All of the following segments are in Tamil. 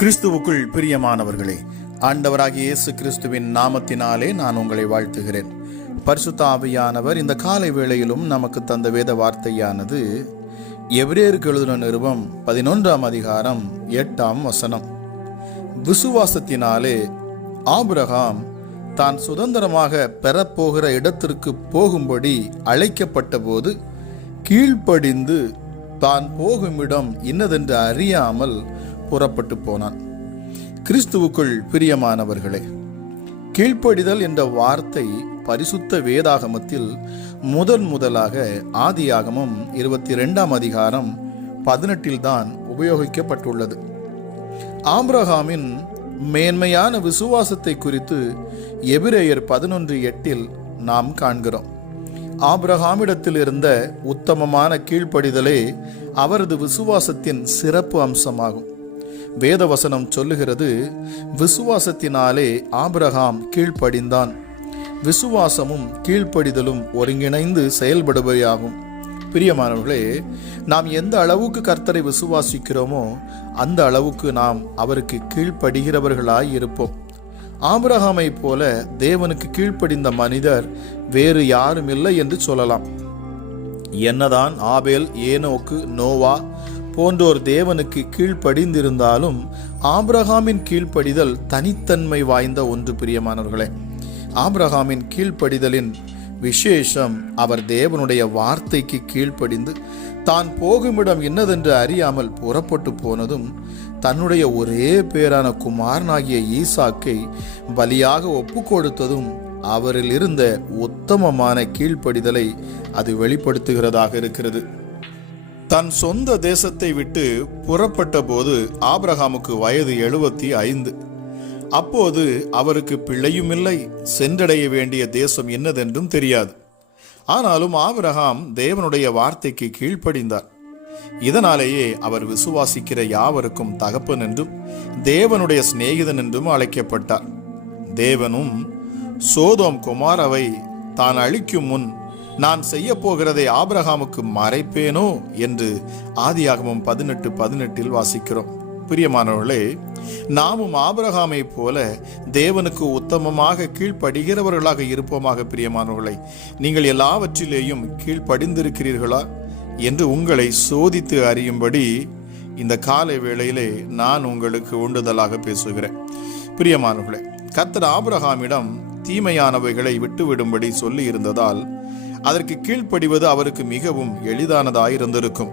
கிறிஸ்துவுக்குள் பிரியமானவர்களே, ஆண்டவராகிய இயேசு கிறிஸ்துவின் நாமத்தினாலே நான் உங்களை வாழ்த்துகிறேன். பரிசுத்த ஆவியானவர் இந்த காலை வேளையிலும் நமக்கு தந்த வேத வார்த்தையானது எபிரேயருக்கு எழுதின நிருபம் 11ஆம் அதிகாரம் 8ஆம் வசனம். விசுவாசத்தினாலே ஆபிரகாம் தான் சுதந்திரமாக பெறப்போகிற இடத்திற்கு போகும்படி அழைக்கப்பட்ட போது கீழ்ப்படிந்து தான் போகும் இடம் இன்னதென்று அறியாமல் புறப்பட்டு போனான். கிறிஸ்துவுக்குள் பிரியமானவர்களே, கீழ்ப்படிதல் என்ற வார்த்தை பரிசுத்த வேதாகமத்தில் முதலாக ஆதியாகமம் 22ஆம் அதிகாரம் 18 தான் உபயோகிக்கப்பட்டுள்ளது. ஆபிரகாமின் மேன்மையான விசுவாசத்தை குறித்து எபிரேயர் 11:8 நாம் காண்கிறோம். ஆபிரகாமிடத்தில் இருந்த உத்தமமான கீழ்ப்படிதலே அவரது விசுவாசத்தின் சிறப்பு அம்சமாகும். வேதவசனம் சொல்லுகிறது, விசுவாசத்தினாலே ஆபிரகாம் கீழ்ப்படிந்தான். விசுவாசமும் கீழ்ப்படிதலும் ஒருங்கிணைந்து செயல்படுபவையாகும். பிரியமானவர்களே, நாம் எந்த அளவுக்கு கர்த்தரை விசுவாசிக்கிறோமோ அந்த அளவுக்கு நாம் அவருக்கு கீழ்ப்படுகிறவர்களாய் இருப்போம். ஆபிரகாமை போல தேவனுக்கு கீழ்ப்படிந்த மனிதர் வேறு யாரும் இல்லை என்று சொல்லலாம். என்னதான் ஆபேல், ஏனோக்கு, நோவா போன்றோர் தேவனுக்கு கீழ்ப்படிந்திருந்தாலும் ஆபிரகாமின் கீழ்ப்படிதல் தனித்தன்மை வாய்ந்த ஒன்று. பிரியமானவர்களே, ஆபிரகாமின் கீழ்ப்படிதலின் விசேஷம் அவர் தேவனுடைய வார்த்தைக்கு கீழ்ப்படிந்து தான் போகுமிடம் என்னதென்று அறியாமல் புறப்பட்டு போனதும், தன்னுடைய ஒரே பேரான குமாரனாகிய ஈசாக்கை பலியாக ஒப்பு கொடுத்ததும் அவரில் இருந்த உத்தமமான கீழ்ப்படிதலை அது வெளிப்படுத்துகிறதாக இருக்கிறது. தன் சொந்த தேசத்தை விட்டு புறப்பட்ட போது ஆபிரகாமுக்கு வயது 75. அப்போது அவருக்கு பிள்ளையும் இல்லை, சென்றடைய வேண்டிய தேசம் என்னதென்றும் தெரியாது. ஆனாலும் ஆபிரகாம் தேவனுடைய வார்த்தைக்கு கீழ்ப்படிந்தார். இதனாலேயே அவர் விசுவாசிக்கிற யாவருக்கும் தகப்பன் என்றும் தேவனுடைய சிநேகிதன் என்றும் அழைக்கப்பட்டார். தேவனும் சோதோம் குமாராவை தான் அழிக்கும் முன் நான் செய்ய போகிறதை ஆபிரகாமுக்கு மறைப்பேனோ என்று ஆதியாகமம் 18:18 வாசிக்கிறோம். பிரியமானவர்களே, நாமும் ஆபிரகாமை போல தேவனுக்கு உத்தமமாக கீழ்ப்படுகிறவர்களாக இருப்போமாக. பிரியமானவர்களை, நீங்கள் எல்லாவற்றிலேயும் கீழ்ப்படிந்திருக்கிறீர்களா என்று உங்களை சோதித்து அறியும்படி இந்த காலை வேளையிலே நான் உங்களுக்கு உண்டுதலாக பேசுகிறேன். பிரியமானவர்களே, கர்த்தர் ஆபிரகாமிடம் தீமையானவைகளை விட்டுவிடும்படி சொல்லி இருந்ததால் அதற்கு கீழ்ப்படிவது அவருக்கு மிகவும் எளிதானதாயிருந்திருக்கும்.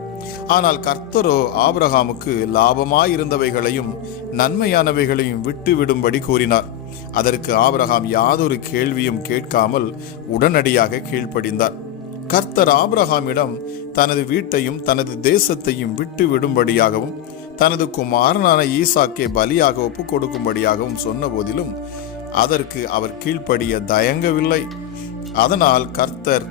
ஆனால் கர்த்தரோ ஆபிரகாமுக்கு லாபமாயிருந்தவைகளையும் நன்மையானவைகளையும் விட்டு விடும்படி கூறினார். அதற்கு ஆபிரகாம் யாதொரு கேள்வியும் கேட்காமல் உடனடியாக கீழ்ப்படிந்தார். கர்த்தர் ஆபிரகாமிடம் தனது வீட்டையும் தனது தேசத்தையும் விட்டு விடும்படியாகவும் தனது குமாரனான ஈசாக்கை பலியாக ஒப்பு கொடுக்கும்படியாகவும் சொன்ன போதிலும் அதற்கு அவர் கீழ்ப்படிய தயங்கவில்லை. அதனால் கர்த்தர்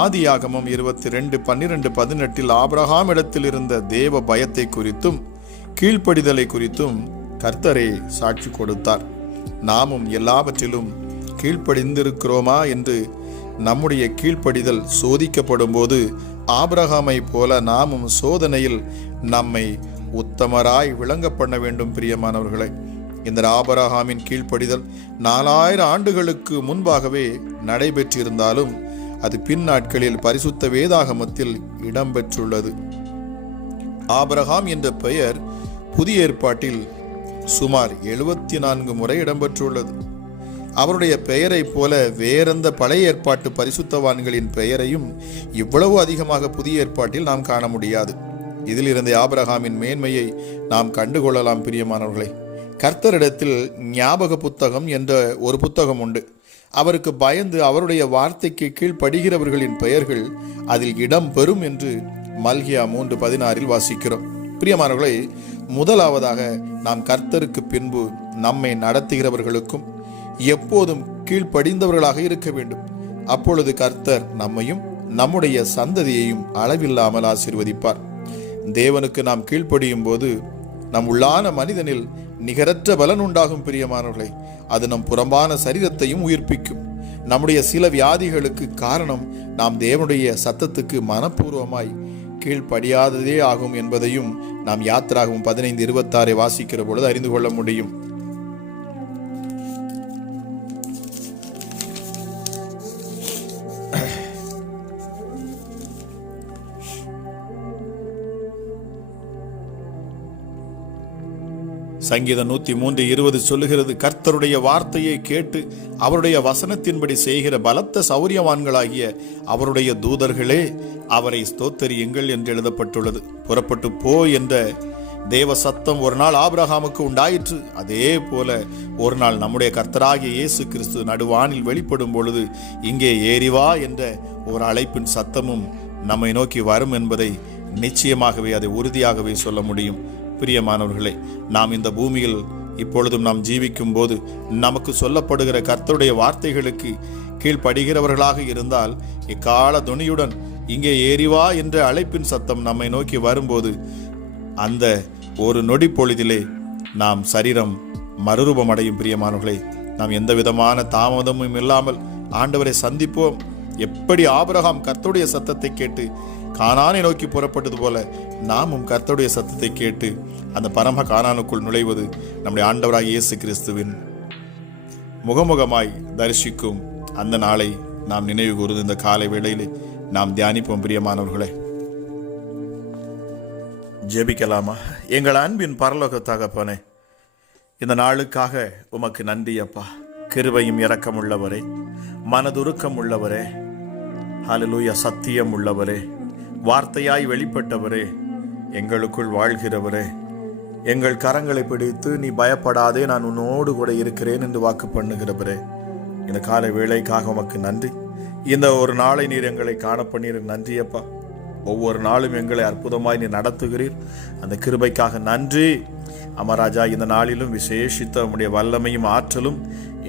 ஆதியாகமம் 22:12-18 ஆபிரகாம் இடத்தில் இருந்த தேவ பயத்தை குறித்தும் கீழ்ப்படிதலை குறித்தும் கர்த்தரே சாட்சி கொடுத்தார். நாமும் எல்லாவற்றிலும் கீழ்ப்படிந்திருக்கிறோமா என்று நம்முடைய கீழ்ப்படிதல் சோதிக்கப்படும் போது ஆபிரகாமை போல நாமும் சோதனையில் நம்மை உத்தமராய் விளங்க பண்ண வேண்டும். பிரியமானவர்களே, இந்த ஆபிரகாமின் கீழ்ப்படிதல் 4000 ஆண்டுகளுக்கு முன்பாகவே நடைபெற்றிருந்தாலும் அது பின் நாட்களில் பரிசுத்த வேதாகமத்தில் இடம்பெற்றுள்ளது. ஆபிரகாம் என்ற பெயர் புதிய ஏற்பாட்டில் சுமார் 74 முறை இடம்பெற்றுள்ளது. அவருடைய பெயரை போல வேறெந்த பழைய ஏற்பாட்டு பரிசுத்தவான்களின் பெயரையும் இவ்வளவு அதிகமாக புதிய ஏற்பாட்டில் நாம் காண முடியாது. இதில் இருந்த ஆபிரகாமின் மேன்மையை நாம் கண்டுகொள்ளலாம். பிரியமானவர்களே, கர்த்தரிடத்தில் ஞாபக புத்தகம் என்ற ஒரு புத்தகம் உண்டு. அவருக்கு பயந்து அவருடைய வார்த்தைக்கு கீழ்ப்படுகிறவர்களின் பெயர்கள் அதில் இடம் பெறும் என்று மல்கியா 3:16 வாசிக்கிறோம். பிரியமானவர்களே, முதலாவதாக நாம் கர்த்தருக்கு பின்பு நம்மை நடத்துகிறவர்களுக்கும் எப்போதும் கீழ்ப்படிந்தவர்களாக இருக்க வேண்டும். அப்பொழுது கர்த்தர் நம்மையும் நம்முடைய சந்ததியையும் அளவில்லாமல் ஆசீர்வதிப்பார். தேவனுக்கு நாம் கீழ்ப்படியும் போது நம் உள்ளான மனிதனில் நிகரற்ற பலன் உண்டாகும். பிரியமானவர்களை, அது நம் புறம்பான சரீரத்தையும் உயிர்ப்பிக்கும். நம்முடைய சில வியாதிகளுக்கு காரணம் நாம் தேவனுடைய சத்தத்துக்கு மனப்பூர்வமாய் கீழ்ப்படியாததே ஆகும் என்பதையும் நாம் யாத்திராகமம் 15:26 வாசிக்கிற பொழுது அறிந்து கொள்ள முடியும். சங்கீதம் 103:20 சொல்லுகிறது, கர்த்தருடைய வார்த்தையை கேட்டு அவருடைய வசனத்தின்படி செய்கிற பலத்த சௌரியவான்களாகிய அவருடைய தூதர்களே அவரை ஸ்தோத்தரியுங்கள் என்று எழுதப்பட்டுள்ளது. புறப்பட்டு போ என்ற தேவ சத்தம் ஒரு நாள் ஆபிரகாமுக்கு உண்டாயிற்று. அதே போல ஒரு நாள் நம்முடைய கர்த்தராகிய இயேசு கிறிஸ்து நடுவானில் வெளிப்படும் பொழுது இங்கே ஏறிவா என்ற ஒரு அழைப்பின் சத்தமும் நம்மை நோக்கி வரும் என்பதை நிச்சயமாகவே, அதை உறுதியாகவே சொல்ல முடியும். பிரியமானவர்களே, நாம் இந்த பூமியில் இப்பொழுதும் நாம் ஜீவிக்கும் போது நமக்கு சொல்லப்படுகிற கர்த்தருடைய வார்த்தைகளுக்கு கீழ்ப்படுகிறவர்களாக இருந்தால் இக்கால துணியுடன் இங்கே ஏறிவா என்ற அழைப்பின் சத்தம் நம்மை நோக்கி வரும்போது அந்த ஒரு நொடி பொழுதிலே நாம் சரீரம் மறுரூபம் அடையும். பிரியமானவர்களே, நாம் எந்த விதமான தாமதமும் இல்லாமல் ஆண்டவரை சந்திப்போம். எப்படி ஆபிரகாம் கர்த்தருடைய சத்தத்தை கேட்டு கானானை நோக்கி புறப்பட்டது போல நாமும் கர்த்தருடைய சத்தத்தை கேட்டு அந்த பரம கானானுக்குள் நுழைவது நம்முடைய ஆண்டவராகிய இயேசு கிறிஸ்துவின் முகமுகமாய் தரிசிக்கும் அந்த நாளை நாம் நினைவு கூர்ந்து இந்த காலை வேளையிலே நாம் தியானிப்போம். பிரியமானவர்களே, ஜெபிக்கலாமா? எங்கள் அன்பின் பரலோக தகப்பனே, இந்த நாளுக்காக உமக்கு நன்றி அப்பா. கிருபையும் இரக்கம் உள்ளவரே, மனதுருக்கம் உள்ளவரே, ஹல்லேலூயா, சத்தியம் உள்ளவரே, வார்த்தையாய் வெளிப்பட்டவரே, எங்களுக்குள் வாழ்கிறவரே, எங்கள் கரங்களை பிடித்து நீ பயப்படாதே, நான் உன்னோடு கூட இருக்கிறேன் என்று வாக்கு பண்ணுகிறவரே, இந்த காலை வேளைக்காக உமக்கு நன்றி. இந்த ஒரு நாளை நீர் எங்களை காண பண்ணீர், நன்றி அப்பா. ஒவ்வொரு நாளும் எங்களை அற்புதமாய் நீர் நடத்துகிறீர், அந்த கிருபைக்காக நன்றி. அமராஜா, இந்த நாளிலும் விசேஷித்த உம்முடைய வல்லமையும் ஆற்றலும்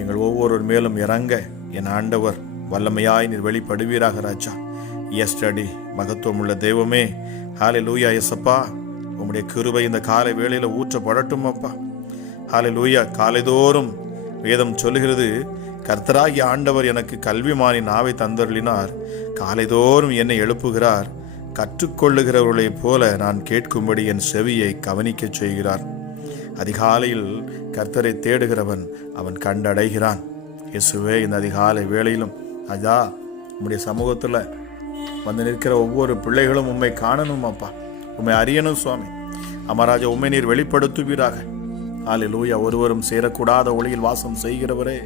எங்கள் ஒவ்வொரு மேலும் இறங்க என் ஆண்டவர் வல்லமையாய் நீர் வெளிப்படுவீராக ராஜா. எஸ்டடி மகத்துவம் உள்ள தெய்வமே, ஹல்லேலூயா. எஸ்அப்பா, உம்முடைய கிருபை இந்த காலை வேளையில ஊற்றப்படட்டும் அப்பா. ஹல்லேலூயா. காலைதோறும் வேதம் சொல்லுகிறது, கர்த்தராகிய ஆண்டவர் எனக்கு கல்விமானின் நாவை தந்தருளினார், காலைதோறும் என்னை எழுப்புகிறார், கற்றுக்கொள்ளுகிறவர்களைப் போல நான் கேட்கும்படி என் செவியை கவனிக்க செய்கிறார். அதிகாலையில் கர்த்தரை தேடுகிறவன் அவன் கண்டடைகிறான். இயேசுவே, இந்த அதிகாலை வேளையிலும் ஐயா உம்முடைய சமூகத்தில் வந்து நிற்கிற ஒவ்வொரு பிள்ளைகளும் உம்மை காணணும் அப்பா, உம்மை அறியணும் சுவாமி. அமராஜா, உம்மை நீர் வெளிப்படுத்துவீராக. ஹல்லேலூயா. ஒருவரும் சேரக்கூடாத ஒளியில் வாசம் செய்கிறவரே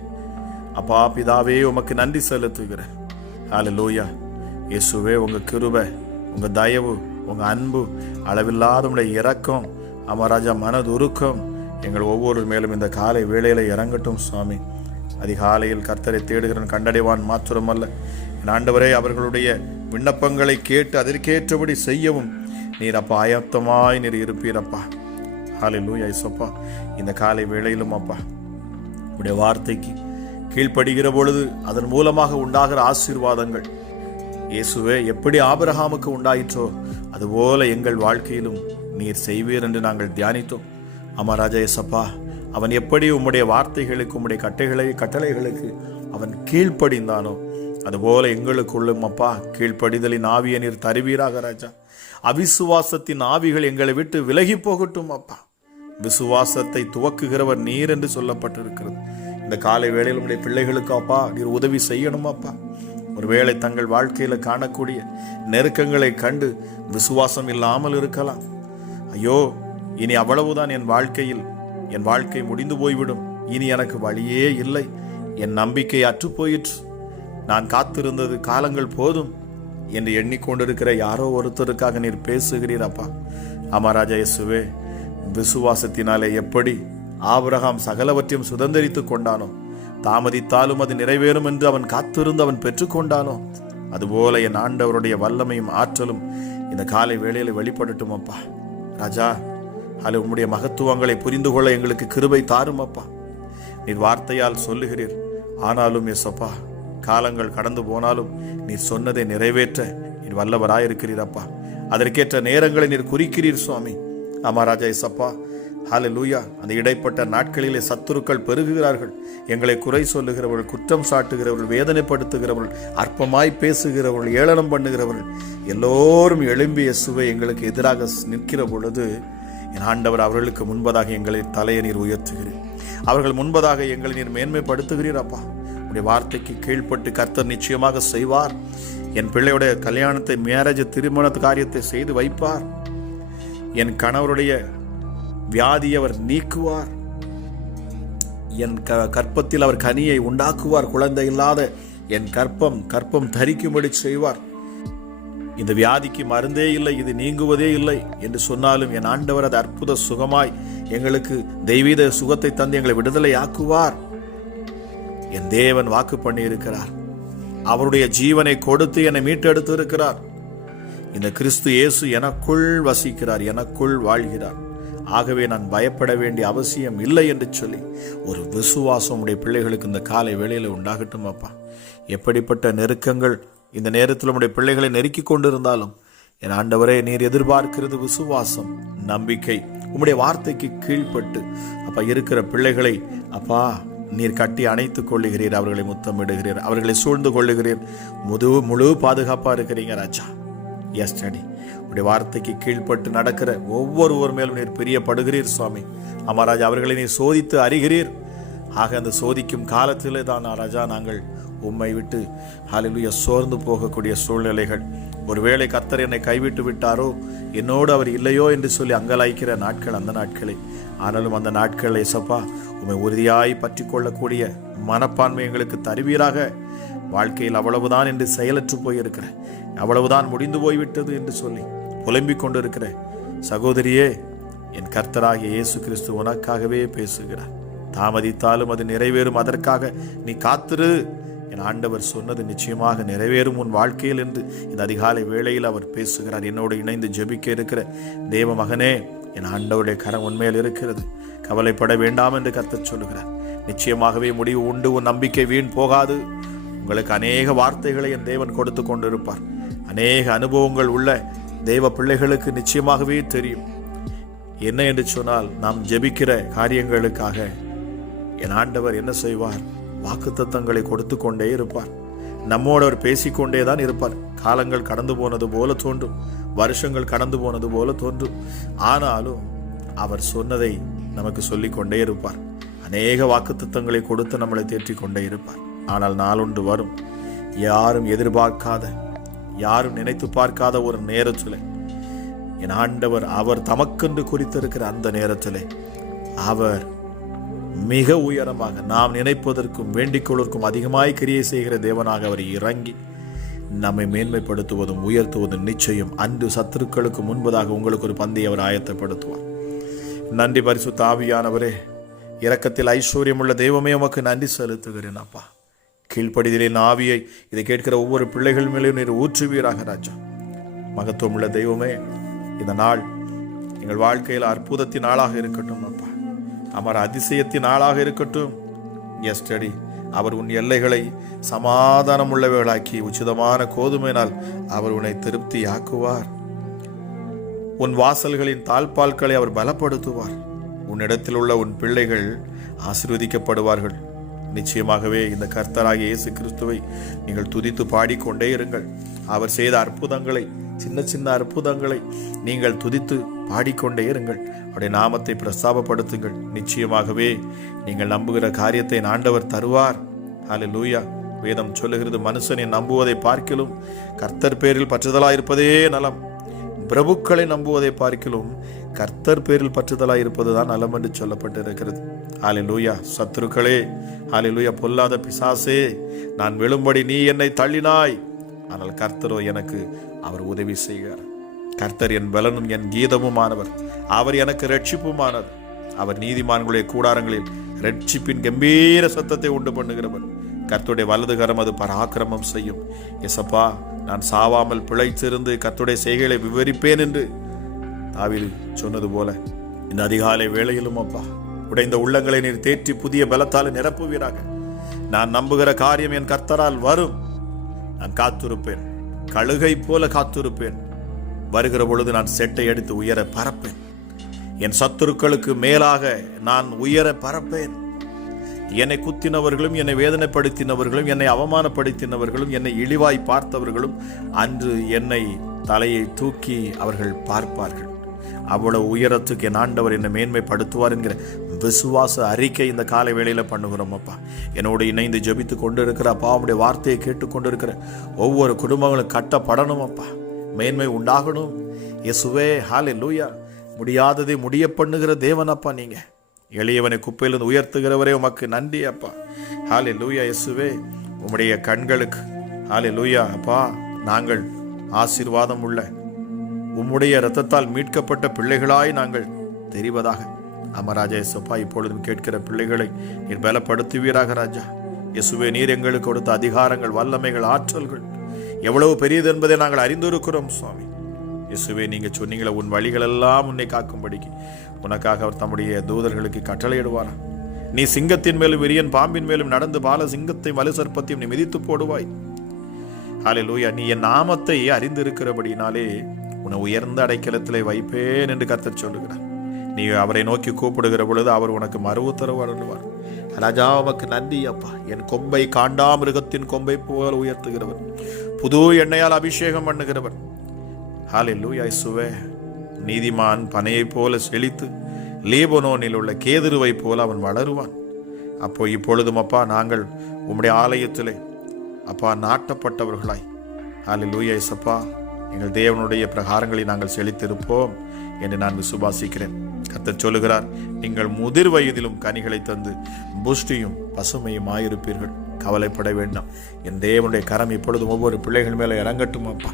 அப்பா, பிதாவே உமக்கு நன்றி செலுத்துகிறேன். ஹல்லேலூயா. இயேசுவே, உங்க கிருபை, உங்க தயவு, உங்க அன்பு, அளவில்லாத உடைய இரக்கம், அமராஜா மனதுருக்கம் எங்கள் ஒவ்வொரு மேலும் இந்த காலை வேளையில இறங்கட்டும் சுவாமி. அதிகாலையில் கர்த்தரை தேடுகிறவன் கண்டடைவான் மாத்திரமல்ல, என் ஆண்டவரே, அவர்களுடைய விண்ணப்பங்களை கேட்டு அதற்கேற்றபடி செய்யவும் நீர் அப்பா ஆயத்தமாய் நீர் இருப்பீரப்பா. ஹல்லேலூயா. இயேசுப்பா, இந்த காலை வேளையிலும் அப்பா உடைய வார்த்தைக்கு கீழ்ப்படுகிற பொழுது அதன் மூலமாக உண்டாகிற ஆசீர்வாதங்கள் இயேசுவே எப்படி ஆபிரகாமுக்கு உண்டாயிற்றோ அதுபோல எங்கள் வாழ்க்கையிலும் நீர் செய்வீர் என்று நாங்கள் தியானித்தோம். அமராஜா இயேசப்பா, அவன் எப்படி உம்முடைய வார்த்தைகளுக்கு உம்முடைய கட்டளைகளுக்கு அவன் கீழ்ப்படிந்தானோ அதுபோல எங்களுக்குள்ளும் அப்பா கீழ்ப்படிதலின் ஆவியை நீர் தருவீராக ராஜா. அவிசுவாசத்தின் ஆவிகள் எங்களை விட்டு விலகி போகட்டும் அப்பா. விசுவாசத்தை துவக்குகிறவர் நீர் என்று சொல்லப்பட்டிருக்கிறது. இந்த காலை வேளையில் உடைய பிள்ளைகளுக்கு அப்பா நீர் உதவி செய்யணும் அப்பா. ஒருவேளை தங்கள் வாழ்க்கையில காணக்கூடிய நெருக்கங்களை கண்டு விசுவாசம் இல்லாமல் இருக்கலாம். ஐயோ, இனி அவ்வளவுதான் என் வாழ்க்கை முடிந்து போய்விடும், இனி எனக்கு வழியே இல்லை, என் நம்பிக்கை அற்று போயிற்று, நான் காத்திருந்தது காலங்கள் போதும் என்று எண்ணிக்கொண்டிருக்கிற யாரோ ஒருத்தருக்காக நீர் பேசுகிறீர் அப்பா. அமராஜா இயேசுவே, விசுவாசத்தினாலே எப்படி ஆபிரகாம் சகலவற்றையும் சுதந்திரித்து கொண்டானோ, தாமதித்தாலும் அது நிறைவேறும் என்று அவன் காத்திருந்து அவன் பெற்றுக்கொண்டானோ, அதுபோல என் ஆண்டவருடைய வல்லமையும் ஆற்றலும் இந்த காலை வேளையில வெளிப்படட்டும் அப்பா. ராஜா, அது உம்முடைய மகத்துவங்களை புரிந்து கொள்ள எங்களுக்கு கிருபை தாரும் அப்பா. நீர் வார்த்தையால் சொல்லுகிறீர், ஆனாலும் எஸ்அப்பா காலங்கள் கடந்து போனாலும் நீர் சொன்னதை நிறைவேற்ற நீர் வல்லவராயிருக்கிறீர் அப்பா. அதற்கேற்ற நேரங்களை நீர் குறிக்கிறீர் சுவாமி. அமராஜா எஸ்அப்பா, ஹல்லேலூயா. அந்த இடைப்பட்ட நாட்களிலே சத்துருக்கள் பெருகுகிறார்கள். எங்களை குறை சொல்லுகிறவர்கள், குற்றம் சாட்டுகிறவர்கள், வேதனைப்படுத்துகிறவர்கள், அற்பமாய் பேசுகிறவர்கள், ஏளனம் பண்ணுகிறவர்கள் எல்லோரும் எழும்பி இயேசுவை எங்களுக்கு எதிராக நிற்கிற பொழுது என் ஆண்டவர் அவர்களுக்கு முன்பதாக எங்களை தலையை நீர் உயர்த்துகிறீர். அவர்கள் முன்பதாக எங்களை நீர் மேன்மைப்படுத்துகிறீர். அப்பா, உடைய வார்த்தைக்கு கீழ்ப்பட்டு கர்த்தர் நிச்சயமாக செய்வார். என் பிள்ளையுடைய கல்யாணத்தை, மேரேஜ், திருமண காரியத்தை செய்து வைப்பார். என் கணவருடைய வியாதியை அவர் நீக்குவார். என் கற்பத்தில் அவர் கனியை உண்டாக்குவார். குழந்தை இல்லாத என் கற்பம் தரிக்கும்படி செய்வார். இந்த வியாதிக்கு மருந்தே இல்லை, இது நீங்குவதே இல்லை என்று சொன்னாலும் என் ஆண்டவர் அது அற்புத சுகமாய் எங்களுக்கு தெய்வீக சுகத்தை தந்து எங்களை விடுதலை ஆக்குவார். என் தேவன் வாக்கு பண்ணி இருக்கிறார். அவருடைய ஜீவனை கொடுத்து என்னை மீட்டெடுத்து இருக்கிறார். இந்த கிறிஸ்து இயேசு எனக்குள் வசிக்கிறார், எனக்குள் வாழ்கிறார். ஆகவே நான் பயப்பட வேண்டிய அவசியம் இல்லை என்று சொல்லி ஒரு விசுவாசம் உடைய பிள்ளைகளுக்கு இந்த காலை வேளையில் உண்டாகட்டும். அப்பா, எப்படிப்பட்ட நெருக்கங்கள் இந்த நேரத்தில் உடைய பிள்ளைகளை நெருக்கி கொண்டிருந்தாலும் என் ஆண்டவரே, நீர் எதிர்பார்க்கிறது விசுவாசம், நம்பிக்கை. உம்முடைய வார்த்தைக்கு கீழ்ப்பட்டு அப்பா இருக்கிற பிள்ளைகளை அப்பா நீர் கட்டி அணைத்துக் கொள்ளுகிறீர். அவர்களை முத்தமிடுகிறீர், அவர்களை சூழ்ந்து கொள்ளுகிறீர். முழு பாதுகாப்பா இருக்கிறீங்க ராஜா. எஸ் டாடி, உடைய வார்த்தைக்கு கீழ்ப்பட்டு நடக்கிற ஒவ்வொருவர் மேலும் நீர் பிரியப்படுகிறீர் சுவாமி. ராஜா, அவர்களை நீர் சோதித்து அறிகிறீர். ஆக அந்த சோதிக்கும் காலத்திலே தான் ராஜா நாங்கள் உம்மை விட்டு ஹல்லேலூயா சோர்ந்து போகக்கூடிய சூழ்நிலைகள், ஒருவேளை கர்த்தர் என்னை கைவிட்டு விட்டாரோ, என்னோடு அவர் இல்லையோ என்று சொல்லி அங்கலாய்க்கிற நாட்கள் அந்த நாட்களே. ஆனாலும் அந்த நாட்கள் ஏசப்பா உம்மை உறுதியாய் பற்றி கொள்ளக்கூடிய மனப்பான்மை எங்களுக்கு தருவீராக. வாழ்க்கையில் அவ்வளவுதான் என்று செயலற்று போயிருக்கிற, அவ்வளவுதான் முடிந்து போய்விட்டது என்று சொல்லி புலம்பிக் கொண்டிருக்கிற சகோதரியே, என் கர்த்தராகிய இயேசு கிறிஸ்து உனக்காகவே பேசுகிறார். தாமதித்தாலும் அது நிறைவேறும், அதற்காக நீ காத்திரு. என் ஆண்டவர் சொன்னது நிச்சயமாக நிறைவேறும் உன் வாழ்க்கையில் என்று இந்த அதிகாலை வேளையில் அவர் பேசுகிறார். என்னோடு இணைந்து ஜெபிக்க இருக்கிற தேவ மகனே, என் ஆண்டவருடைய கரம் உண்மையில் இருக்கிறது, கவலைப்பட வேண்டாம் என்று கர்த்தர் சொல்லுகிறார். நிச்சயமாகவே முடிவு உண்டு, உன் நம்பிக்கை வீண் போகாது. உங்களுக்கு அநேக வார்த்தைகளை என் தேவன் கொடுத்து கொண்டிருப்பார். அநேக அனுபவங்கள் உள்ள தேவ பிள்ளைகளுக்கு நிச்சயமாகவே தெரியும் என்ன என்று சொன்னால், நாம் ஜெபிக்கிற காரியங்களுக்காக என் ஆண்டவர் என்ன செய்வார்? வாக்குத்தத்தங்களை கொடுத்து கொண்டே இருப்பார். நம்மோடு அவர் பேசிக்கொண்டே தான் இருப்பார். காலங்கள் கடந்து போனது போல தோன்றும், வருஷங்கள் கடந்து போனது போல தோன்றும். ஆனாலும் அவர் சொன்னதை நமக்கு சொல்லிக் கொண்டே இருப்பார். அநேக வாக்குத்தத்தங்களை கொடுத்து நம்மளை தேற்றிக் கொண்டே இருப்பார். ஆனால் நாளொன்று வரும், யாரும் எதிர்பார்க்காத, யாரும் நினைத்து பார்க்காத ஒரு நேரத்தில் என் ஆண்டவர் அவர் தமக்கென்று குறித்திருக்கிற அந்த நேரத்தில் அவர் மிக உயரமாக நாம் நினைப்பதற்கும் வேண்டிக் கொள்வதற்கும் அதிகமாய் கிரியை செய்கிற தேவனாக அவர் இறங்கி நம்மை மேன்மைப்படுத்துவதும் உயர்த்துவதும் நிச்சயம். அன்று சத்துருக்களுக்கு முன்பதாக உங்களுக்கு ஒரு பந்தியை அவர் ஆயத்தப்படுத்துவார். நன்றி பரிசுத்த ஆவியானவரே, இரக்கத்தில் ஐஸ்வர்யம் உள்ள தெய்வமே, உமக்கு நன்றி செலுத்துகிறேன் அப்பா. கீழ்ப்படிதலின் ஆவியை இதை கேட்கிற ஒவ்வொரு பிள்ளைகள் மேலேயும் நீர் ஊற்றுவீராக ராஜா. மகத்துவம் உள்ள தெய்வமே, இந்த நாள் எங்கள் வாழ்க்கையில் அற்புதத்தின் நாளாக இருக்கட்டும் அப்பா. அவர் அதிசயத்தின் நாளாக இருக்கட்டும். எஸ்டடி அவர் உன் எல்லைகளை சமாதானம் உள்ளவைகளாக்கி உச்சிதமான கோதுமையினால் அவர் உன்னை திருப்தி ஆக்குவார். உன் வாசல்களின் தாழ்பால்களை அவர் பலப்படுத்துவார். உன்னிடத்தில் உள்ள உன் பிள்ளைகள் ஆசீர்வதிக்கப்படுவார்கள். நிச்சயமாகவே இந்த கர்த்தராகிய இயேசு கிறிஸ்துவை நீங்கள் துதித்து பாடிக்கொண்டே இருங்கள். அவர் செய்த அற்புதங்களை, சின்ன சின்ன அற்புதங்களை நீங்கள் துதித்து பாடிக்கொண்டே இருங்கள். அவருடைய நாமத்தை பிரஸ்தாபப்படுத்துங்கள். நிச்சயமாகவே நீங்கள் நம்புகிற காரியத்தை ஆண்டவர் தருவார். ஹல்லேலூயா. வேதம் சொல்லுகிறது, மனுஷனை நம்புவதை பார்க்கிலும் கர்த்தர் பேரில் பற்றுதலாயிருப்பதே நலம், பிரபுக்களை நம்புவதை பார்க்கிலும் கர்த்தர் பேரில் பற்றுதலாயிருப்பதுதான் நலம் என்று சொல்லப்பட்டிருக்கிறது. ஹல்லேலூயா. சத்துருக்களே, ஹல்லேலூயா, பொல்லாத பிசாசே, நான் விழும்படி நீ என்னை தள்ளினாய், ஆனால் கர்த்தரோ எனக்கு அவர் உதவி செய்கிறார். கர்த்தர் என் பலனும் என் கீதமுமானவர், அவர் எனக்கு ரட்சிப்புமானவர். அவர் நீதிமான்களுடைய கூடாரங்களில் ரட்சிப்பின் கம்பீர சத்தத்தை உண்டு பண்ணுகிறவர். கர்த்தருடைய வலதுகரம் அது பராக்கிரமம் செய்யும். எசப்பா, நான் சாவாமல் பிழைத்திருந்து கர்த்தருடைய செய்கைகளை விவரிப்பேன் என்று தாவீது சொன்னது போல இந்த அதிகாலை வேளையிலும் அப்பா, உடைந்த உள்ளங்களை நீர் தேற்றி புதிய பலத்தால் நிரப்புவீராக. நான் நம்புகிற காரியம் என் கர்த்தரால் வரும். நான் காத்திருப்பேன், கழுகை போல காத்திருப்பேன். வருகிற பொழுது நான் செட்டை அடித்து உயர பறப்பேன். என் சத்துருக்களுக்கு மேலாக நான் உயர பறப்பேன். என்னை குத்தினவர்களும், என்னை வேதனைப்படுத்தினவர்களும், என்னை அவமானப்படுத்தினவர்களும், என்னை இழிவாய் பார்த்தவர்களும் அன்று என்னை தலையை தூக்கி அவர்கள் பார்ப்பார்கள். அவ்வளவு உயரத்துக்கு என் ஆண்டவர் என்னை மேன்மைப்படுத்துவார் என்கிற விசுவாச அறிக்கை இந்த காலை வேளையில பண்ணுகிறோம் அப்பா. என்னோடு இணைந்து ஜெபித்து கொண்டு இருக்கிற அப்பா, அவனுடைய வார்த்தையை கேட்டுக்கொண்டு இருக்கிற ஒவ்வொரு குடும்பங்களும் கட்டப்படணும் அப்பா, மேன்மை உண்டாகணும். இயேசுவே, ஹல்லேலூயா. முடியாததை முடிய பண்ணுகிற தேவன் அப்பா நீங்க. எளியவனை குப்பையிலிருந்து உயர்த்துகிறவரே உமக்கு நன்றி அப்பா. ஹல்லேலூயா. இயேசுவே, உம்முடைய கண்களுக்கு ஹல்லேலூயா அப்பா, நாங்கள் ஆசீர்வாதம் உள்ள உம்முடைய இரத்தத்தால் மீட்கப்பட்ட பிள்ளைகளாய் நாங்கள் தெரிவதாக. அமராஜா இயேசுப்பா, இப்பொழுதும் கேட்கிற பிள்ளைகளை நீர் பலப்படுத்துவீராக ராஜா. இயேசுவே, நீர் எங்களுக்கு கொடுத்த அதிகாரங்கள், வல்லமைகள், ஆற்றல்கள் எவ்வளவு பெரியது என்பதை நாங்கள் அறிந்திருக்கிறோம் சுவாமி. இயேசுவே, நீங்க சொன்னீங்களே, உன் வழிகள் எல்லாம் உன்னை காக்கும்படிக்கு உனக்காக அவர் தம்முடைய தூதர்களுக்கு கட்டளையிடுவாரா. நீ சிங்கத்தின் மேலும் விரியன் பாம்பின் மேலும் நடந்து பால சிங்கத்தையும் வலு சர்ப்பத்தையும் நீ மிதித்து போடுவாய். ஹல்லேலூயா. நீ என் நாமத்தை அறிந்திருக்கிறபடினாலே உன்னை உயர்ந்த அடைக்கலத்திலே வைப்பேன் என்று கர்த்தர் சொல்லுகிறார். நீ அவரை நோக்கி கூப்பிடுகிற பொழுது அவர் உனக்கு மறு உத்தரவு அருள்வார். ராஜா, உமக்கு நன்றி அப்பா. என் கொம்பை காண்டாமிருகத்தின் கொம்பை போல் உயர்த்துகிறவர், புது எண்ணெயால் அபிஷேகம் பண்ணுகிறவர். ஹல்லேலூயா. இயேசுவே, நீதிமான் பனையை போல செழித்து லீபனோனில் உள்ள கேதுருவை போல அவன் வளருவான். அப்போ இப்பொழுதும் அப்பா, நாங்கள் உம்முடைய ஆலயத்திலே அப்பா நாட்டப்பட்டவர்களாய் ஹல்லேலூயா இயேசப்பா, எங்கள் தேவனுடைய பிரகாரங்களை நாங்கள் செழித்திருப்போம் என்று நான் விசுவாசிக்கிறேன். கர்த்தர் சொல்லுகிறார், நீங்கள் முதிர் வயதிலும் கனிகளை தந்து புஷ்டியும் பசுமையுமாயிருப்பீர்கள். கவலைப்பட வேண்டாம். என் தேவனுடைய கரம் இப்பொழுதும் ஒவ்வொரு பிள்ளைகள் மேலே இறங்கட்டும் அப்பா.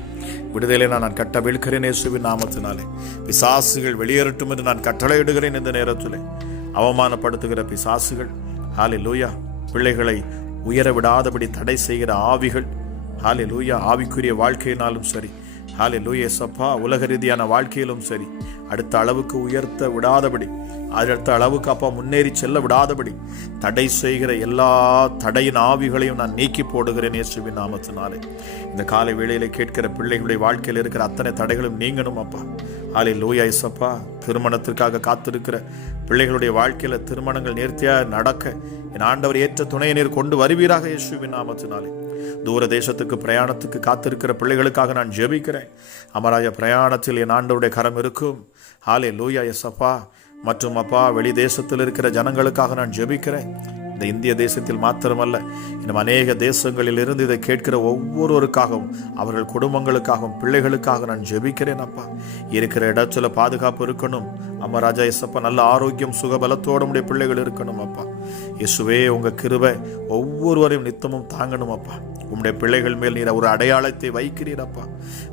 விடுதலை நான் கட்டவிழ்கிறேன் இயேசுவின் நாமத்தினாலே. பிசாசுகள் வெளியேறட்டும் என்று நான் கட்டளையிடுகிறேன். இந்த நேரத்தில் அவமானப்படுத்துகிற பிசாசுகள் ஹல்லேலூயா, பிள்ளைகளை உயர விடாதபடி தடை செய்கிற ஆவிகள் ஹல்லேலூயா, ஆவிக்குரிய வாழ்க்கையினாலும் சரி ஹல்லேலூயா சப்பா, உலக ரீதியான வாழ்க்கையிலும் சரி, அடுத்த அளவுக்கு உயர்த்த விடாதபடி, அடுத்த அளவுக்கு அப்பா முன்னேறி செல்ல விடாதபடி தடை செய்கிற எல்லா தடையின் ஆவிகளையும் நான் நீக்கி போடுகிறேன் இயேசுவின் நாமத்தினாலே. இந்த காலை வேளையில கேட்கிற பிள்ளைகளுடைய வாழ்க்கையில் இருக்கிற அத்தனை தடைகளும் நீங்கணும் அப்பா. ஹல்லேலூயா இயேசப்பா. திருமணத்திற்காக காத்திருக்கிற பிள்ளைகளுடைய வாழ்க்கையில திருமணங்கள் நேர்த்தியாக நடக்க என் ஆண்டவர் ஏற்ற துணையை நீர் கொண்டு வருவீராக இயேசுவின் நாமத்தினாலே. தூர தேசத்துக்கு பிரயாணத்துக்கு காத்திருக்கிற பிள்ளைகளுக்காக நான் ஜெபிக்கிறேன். அமராய பிரயாணத்தில் என் ஆண்டவருடைய கரம் இருக்கும். ஹல்லேலூயா இயேசப்பா. மற்றும் அப்பா, வெளி தேசத்தில் இருக்கிற ஜனங்களுக்காக நான் ஜெபிக்கிறேன். இந்த இந்திய தேசத்தில் மாத்திரமல்ல, இன்னும் அநேக தேசங்களில் இருந்து இதை கேட்கிற ஒவ்வொருவருக்காகவும், அவர்கள் குடும்பங்களுக்காகவும், பிள்ளைகளுக்காக நான் ஜெபிக்கிறேன் அப்பா. இருக்கிற இடத்துல பாதுகாப்பு இருக்கணும். அம்மா ராஜா இயேசப்பா, நல்ல ஆரோக்கியம் சுகபலத்தோடு உடைய பிள்ளைகள் இருக்கணும் அப்பா. இயேசுவே, உங்க கிருபை ஒவ்வொருவரையும் நித்தமும் தாங்கணும் அப்பா. உம்முடைய பிள்ளைகள் மேல் நீர் ஒரு அடையாளத்தை வைக்கிறீர் அப்பா.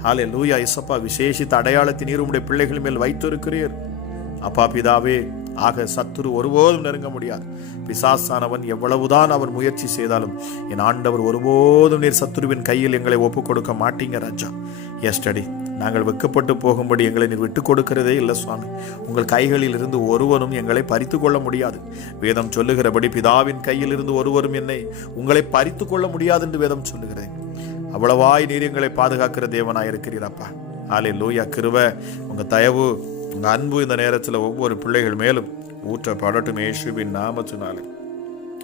ஹல்லேலூயா இயேசப்பா. விசேஷித்த அடையாளத்தை நீர் உம்முடைய பிள்ளைகள் மேல் வைத்திருக்கிறீர் அப்பா. பிதாவே, ஆக சத்துரு ஒருபோதும் நெருங்க முடியாது. பிசாசானவன் எவ்வளவுதான் அவர் முயற்சி செய்தாலும் என் ஆண்டவர் ஒருபோதும் நீர் சத்துருவின் கையில் எங்களை ஒப்புக் கொடுக்க மாட்டீங்க ராஜா. எஸ்டடி, நாங்கள் வெக்கப்பட்டு போகும்படி எங்களை நீர் விட்டுக் கொடுக்கிறதே இல்லை சுவாமி. உங்கள் கைகளில் இருந்து ஒருவரும் எங்களை பறித்து கொள்ள முடியாது. வேதம் சொல்லுகிறபடி பிதாவின் கையில் இருந்து ஒருவரும் உங்களை பறித்து கொள்ள முடியாது என்று வேதம் சொல்லுகிறேன். அவ்வளவாய் நீர் எங்களை பாதுகாக்கிற தேவனாயிருக்கிறீரப்பா. ஹல்லேலூயா. கிருபை, உங்க தயவு, உங்க அன்பு இந்த நேரத்தில் ஒவ்வொரு பிள்ளைகள் மேலும் ஊற்றப்படட்டும் இயேசுவின் நாமத்தினாலே.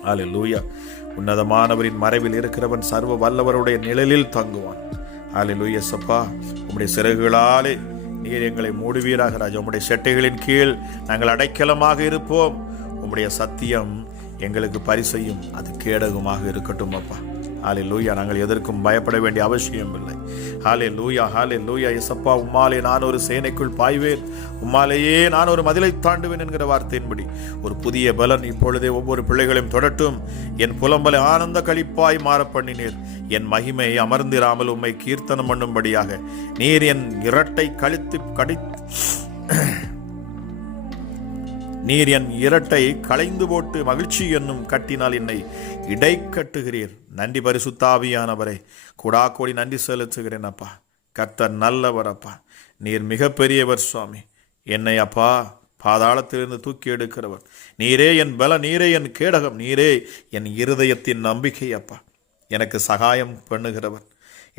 ஹல்லேலூயா. உன்னதமானவரின் மறைவில் இருக்கிறவன் சர்வ வல்லவருடைய நிழலில் தங்குவான். ஹல்லேலூயா சப்பா. உம்முடைய சிறகுகளாலே நீர் எங்களை மூடுவீராக ராஜா. உம்முடைய செட்டைகளின் கீழ் நாங்கள் அடைக்கலமாக இருப்போம். உம்முடைய சத்தியம் எங்களுக்கு பரிசையும் அது கேடகமாக இருக்கட்டும் அப்பா. ஹல்லேலூயா. நாங்கள் எதற்கும் பயப்பட வேண்டிய அவசியம் இல்லை. ஹல்லேலூயா. ஹல்லேலூயா இயேசப்பா. உம்மாலே நான் ஒரு சேனைக்குள் பாய்வேன், உம்மாலேயே நான் ஒரு மதிலை தாண்டுவேன் என்கிற வார்த்தையின்படி ஒரு புதிய பலன் இப்பொழுதே ஒவ்வொரு பிள்ளைகளையும் தொடட்டும். என் புலம்பலை ஆனந்த களிப்பாய் மாற பண்ணினீர். என் மகிமை அமர்ந்திராமல் உம்மை கீர்த்தனம் பண்ணும்படியாக நீர் என் இரட்டை நீர் என் இரட்டை களைந்து போட்டு மகிழ்ச்சி என்னும் கட்டினால் என்னை இடை கட்டுகிறீர். நன்றி பரிசுத்த ஆவியானவரே. கோடி நன்றி செலுத்துகிறேன் அப்பா. கர்த்தர் நல்லவர் அப்பா. நீர் மிகப்பெரியவர் சுவாமி. என்னை அப்பா பாதாளத்திலிருந்து தூக்கி எடுக்கிறவர் நீரே. என் பல நீரே, என் கேடகம் நீரே, என் இருதயத்தின் நம்பிக்கை அப்பா. எனக்கு சகாயம் பண்ணுகிறவர்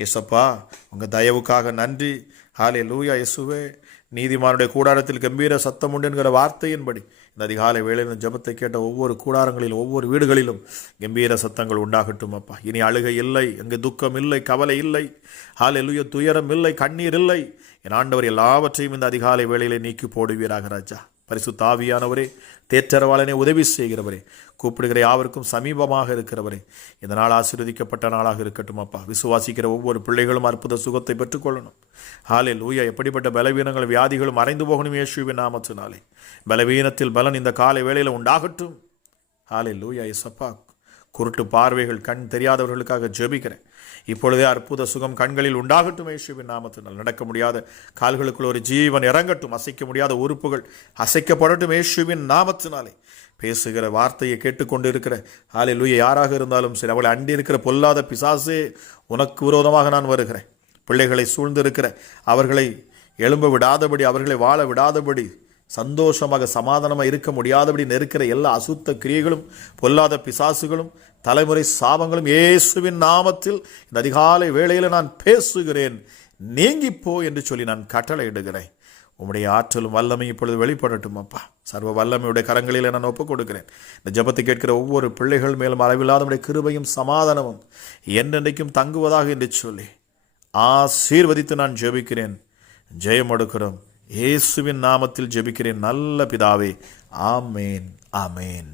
ஏசப்பா. உங்க தயவுக்காக நன்றி. ஹல்லேலூயா. இயேசுவே, நீதிமானுடைய கூடாரத்தில் கம்பீர சத்தம் உண்டு என்கிற வார்த்தையின்படி இந்த அதிகாலை வேளையில் ஜெபத்தை கேட்ட ஒவ்வொரு கூடாரங்களிலும் ஒவ்வொரு வீடுகளிலும் கம்பீர சத்தங்கள் உண்டாகட்டும் அப்பா. இனி அழுகை இல்லை, அங்கே துக்கம் இல்லை, கவலை இல்லை, ஹல்லேலூயா, துயரம் இல்லை, கண்ணீர் இல்லை. என் ஆண்டவர் எல்லாவற்றையும் இந்த அதிகாலை வேளையிலே நீக்கி போடுவீராக ராஜா. பரிசுத்த ஆவியானவரே, தேற்றரவாளனே, உதவி செய்கிறவரே, கூப்பிடுகிற யாவருக்கும் சமீபமாக இருக்கிறவரே, இந்த நாள் ஆசீர்வதிக்கப்பட்ட நாளாக இருக்கட்டும் அப்பா. விசுவாசிக்கிற ஒவ்வொரு பிள்ளைகளும் அற்புத சுகத்தை பெற்றுக்கொள்ளணும். ஹல்லேலூயா. எப்படிப்பட்ட பலவீனங்கள் வியாதிகளும் மறைந்து போகணும் இயேசுவின் நாமத்தினாலே. பலவீனத்தில் பலன் இந்த காலை வேளையில் உண்டாகட்டும். ஹல்லேலூயா. இயேசப்பா, குருட்டு பார்வைகள், கண் தெரியாதவர்களுக்காக ஜெபிக்கிறேன். இப்பொழுதே அற்புத சுகம் கண்களில் உண்டாகட்டும் இயேசுவின் நாமத்தினால். நடக்க முடியாத கால்களுக்குள் ஒரு ஜீவன் இறங்கட்டும். அசைக்க முடியாத உறுப்புகள் அசைக்கப்படட்டும் இயேசுவின் நாமத்தினாலே. பேசுகிற வார்த்தையை கேட்டுக்கொண்டு இருக்கிற ஹல்லேலூயா யாராக இருந்தாலும் சரி, அவளை அண்டி இருக்கிற பொல்லாத பிசாசே, உனக்கு விரோதமாக நான் வருகிறேன். பிள்ளைகளை சூழ்ந்திருக்கிற அவர்களை எழும்ப விடாதபடி, அவர்களை வாழ விடாதபடி, சந்தோஷமாக சமாதானமாக இருக்க முடியாதபடி நெருக்கிற எல்லா அசுத்த கிரியைகளும் பொல்லாத பிசாசுகளும் தலைமுறை சாபங்களும் இயேசுவின் நாமத்தில் இந்த அதிகாலை வேளையில் நான் பேசுகிறேன். நீங்கிப்போ என்று சொல்லி நான் கட்டளையிடுகிறேன். உம்முடைய ஆற்றலும் வல்லமை இப்பொழுது வெளிப்படட்டும் அப்பா. சர்வ வல்லமையுடைய கரங்களில் நான் ஒப்புக் கொடுக்கிறேன். இந்த ஜெபத்தை கேட்கிற ஒவ்வொரு பிள்ளைகள் மேலும் அளவில்லாத கிருபையும் சமாதானமும் என்றென்றைக்கும் தங்குவதாக என்று சொல்லி ஆசீர்வதித்து நான் ஜெபிக்கிறேன். ஜெயம் எடுக்கிறோம். இயேசுவின் நாமத்தில் ஜெபிக்கிறேன் நல்ல பிதாவே. ஆமேன், ஆமேன்.